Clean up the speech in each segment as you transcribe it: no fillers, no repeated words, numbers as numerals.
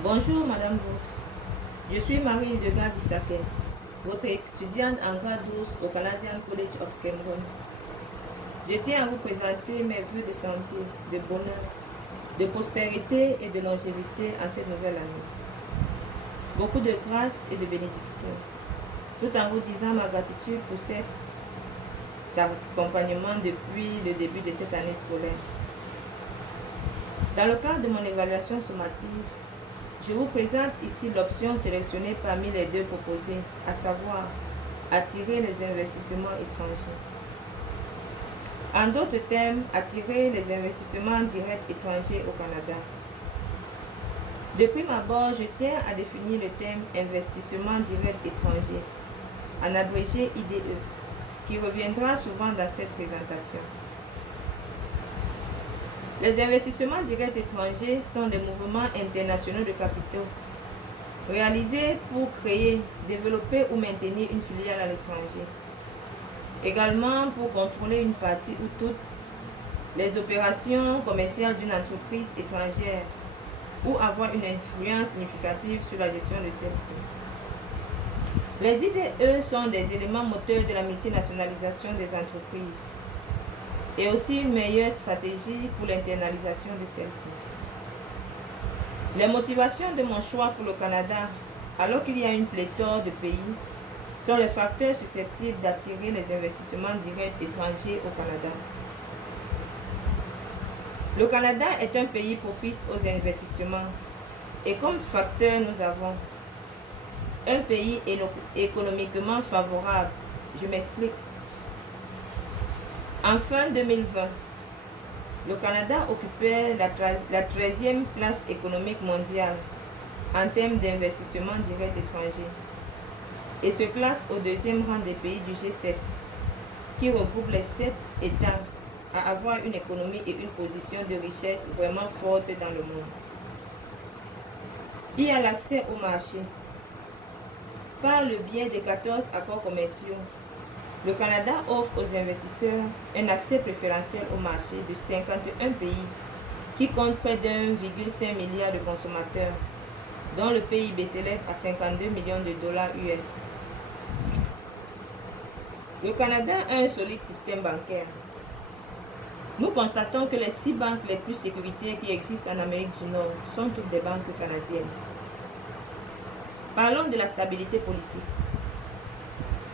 Bonjour Madame Bourse, je suis Marie Hildegard Dissaquet, votre étudiante en grade 12 au Canadian College of Cameroon. Je tiens à vous présenter mes vœux de santé, de bonheur, de prospérité et de longévité en cette nouvelle année. Beaucoup de grâce et de bénédictions, tout en vous disant ma gratitude pour cet accompagnement depuis le début de cette année scolaire. Dans le cadre de mon évaluation sommative, je vous présente ici l'option sélectionnée parmi les deux proposées, à savoir attirer les investissements étrangers. En d'autres termes, attirer les investissements directs étrangers au Canada. De prime abord, je tiens à définir le terme investissement direct étranger, en abrégé IDE, qui reviendra souvent dans cette présentation. Les investissements directs étrangers sont des mouvements internationaux de capitaux réalisés pour créer, développer ou maintenir une filiale à l'étranger. Également pour contrôler une partie ou toutes les opérations commerciales d'une entreprise étrangère ou avoir une influence significative sur la gestion de celle-ci. Les IDE sont des éléments moteurs de la multinationalisation des entreprises et aussi une meilleure stratégie pour l'internalisation de celle-ci. Les motivations de mon choix pour le Canada, alors qu'il y a une pléthore de pays, sont les facteurs susceptibles d'attirer les investissements directs étrangers au Canada. Le Canada est un pays propice aux investissements et comme facteur, nous avons un pays économiquement favorable. Je m'explique. En fin 2020, le Canada occupait la 13e place économique mondiale en termes d'investissement direct étranger et se classe au 2e rang des pays du G7 qui regroupe les 7 États à avoir une économie et une position de richesse vraiment forte dans le monde. Il y a l'accès au marché. Par le biais des 14 accords commerciaux, le Canada offre aux investisseurs un accès préférentiel au marché de 51 pays qui comptent près d'1,5 milliard de consommateurs, dont le PIB s'élève à 52 millions de dollars US. Le Canada a un solide système bancaire. Nous constatons que les 6 banques les plus sécuritaires qui existent en Amérique du Nord sont toutes des banques canadiennes. Parlons de la stabilité politique.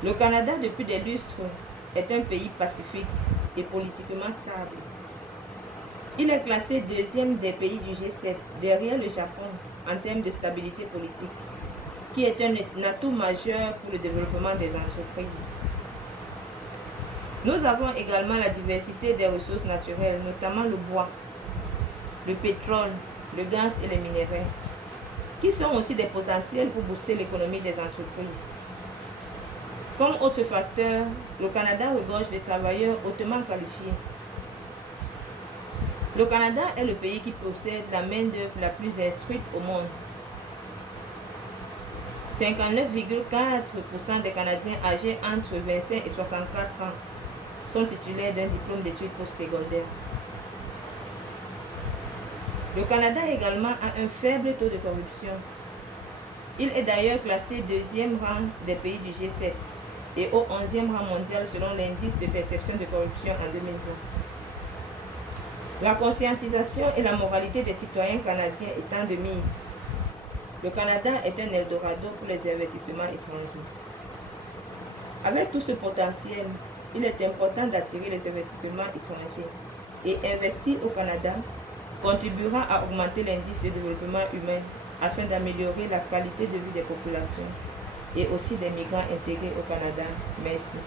Le Canada, depuis des lustres, est un pays pacifique et politiquement stable. Il est classé 2e des pays du G7, derrière le Japon, en termes de stabilité politique, qui est un atout majeur pour le développement des entreprises. Nous avons également la diversité des ressources naturelles, notamment le bois, le pétrole, le gaz et les minéraux, qui sont aussi des potentiels pour booster l'économie des entreprises. Comme autre facteur, le Canada regorge de travailleurs hautement qualifiés. Le Canada est le pays qui possède la main-d'œuvre la plus instruite au monde. 59,4% des Canadiens âgés entre 25 et 64 ans sont titulaires d'un diplôme d'études postsecondaires. Le Canada également a un faible taux de corruption. Il est d'ailleurs classé 2e rang des pays du G7 et au 11e rang mondial selon l'indice de perception de corruption en 2020. La conscientisation et la moralité des citoyens canadiens étant de mise, le Canada est un Eldorado pour les investissements étrangers. Avec tout ce potentiel, il est important d'attirer les investissements étrangers et investir au Canada contribuera à augmenter l'indice de développement humain afin d'améliorer la qualité de vie des populations et aussi des migrants intégrés au Canada. Merci.